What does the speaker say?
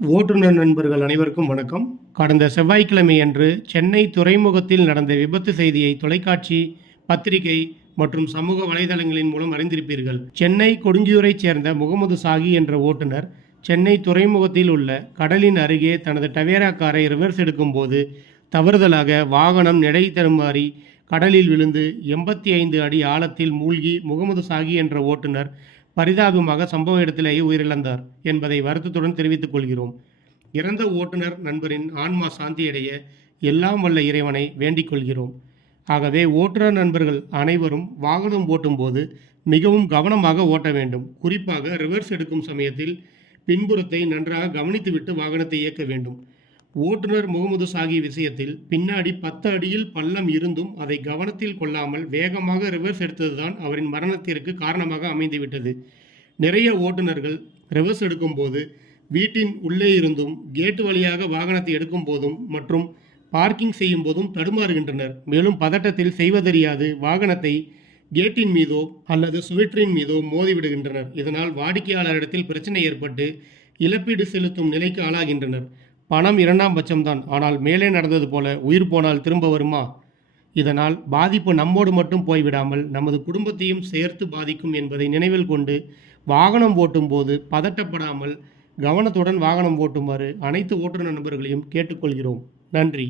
ஓட்டுநர் நண்பர்கள் அனைவருக்கும் வணக்கம். கடந்த செவ்வாய்க்கிழமை அன்று சென்னை துறைமுகத்தில் நடந்த விபத்து செய்தியை தொலைக்காட்சி, பத்திரிகை மற்றும் சமூக வலைதளங்களின் மூலம் அறிந்திருப்பீர்கள். சென்னை கொடுஞ்சியூரைச் சேர்ந்த முகமது சாகி என்ற ஓட்டுநர் சென்னை துறைமுகத்தில் உள்ள கடலின் அருகே தனது டவேரா காரை ரிவர்ஸ் எடுக்கும்போது தவறுதலாக வாகனம் நிலை தடுமாறி கடலில் விழுந்து 85 அடி ஆழத்தில் மூழ்கி முகமது சாகி என்ற ஓட்டுநர் பரிதாபமாக சம்பவ இடத்திலேயே உயிரிழந்தார் என்பதை வருத்தத்துடன் தெரிவித்துக் கொள்கிறோம். இறந்த ஓட்டுநர் நண்பரின் ஆன்மா சாந்தியடைய எல்லாம் வல்ல இறைவனை வேண்டிக் கொள்கிறோம். ஆகவே ஓட்டுநர் நண்பர்கள் அனைவரும் வாகனம் ஓட்டும்போது மிகவும் கவனமாக ஓட்ட வேண்டும். குறிப்பாக ரிவர்ஸ் எடுக்கும் சமயத்தில் பின்புறத்தை நன்றாக கவனித்துவிட்டு வாகனத்தை இயக்க வேண்டும். ஓட்டுநர் முகமது சாகி விஷயத்தில் பின்னாடி 10 அடியில் பள்ளம் இருந்தும் அதை கவனத்தில் கொள்ளாமல் வேகமாக ரிவர்ஸ் எடுத்ததுதான் அவரின் மரணத்திற்கு காரணமாக அமைந்துவிட்டது. நிறைய ஓட்டுநர்கள் ரிவர்ஸ் எடுக்கும்போது வீட்டின் உள்ளே இருந்தும் கேட்டு வழியாக வாகனத்தை எடுக்கும் போதும் மற்றும் பார்க்கிங் செய்யும் போதும் தடுமாறுகின்றனர். மேலும் பதட்டத்தில் செய்வதறியாது வாகனத்தை கேட்டின் மீதோ அல்லது சுவற்றின் மீதோ மோதிவிடுகின்றனர். இதனால் வாடிக்கையாளரிடத்தில் பிரச்சனை ஏற்பட்டு இழப்பீடு செலுத்தும் நிலைக்கு ஆளாகின்றனர். பணம் 2ஆம் பட்சம்தான். ஆனால் மேலே நடந்தது போல உயிர் போனால் திரும்ப வருமா? இதனால் பாதிப்பு நம்மோடு மட்டும் போய்விடாமல் நமது குடும்பத்தையும் சேர்த்து பாதிக்கும் என்பதை நினைவில் கொண்டு வாகனம் ஓட்டும் போது பதட்டப்படாமல் கவனத்துடன் வாகனம் ஓட்டுமாறு அனைத்து ஓட்டுநர் நண்பர்களையும் கேட்டுக்கொள்கிறோம். நன்றி.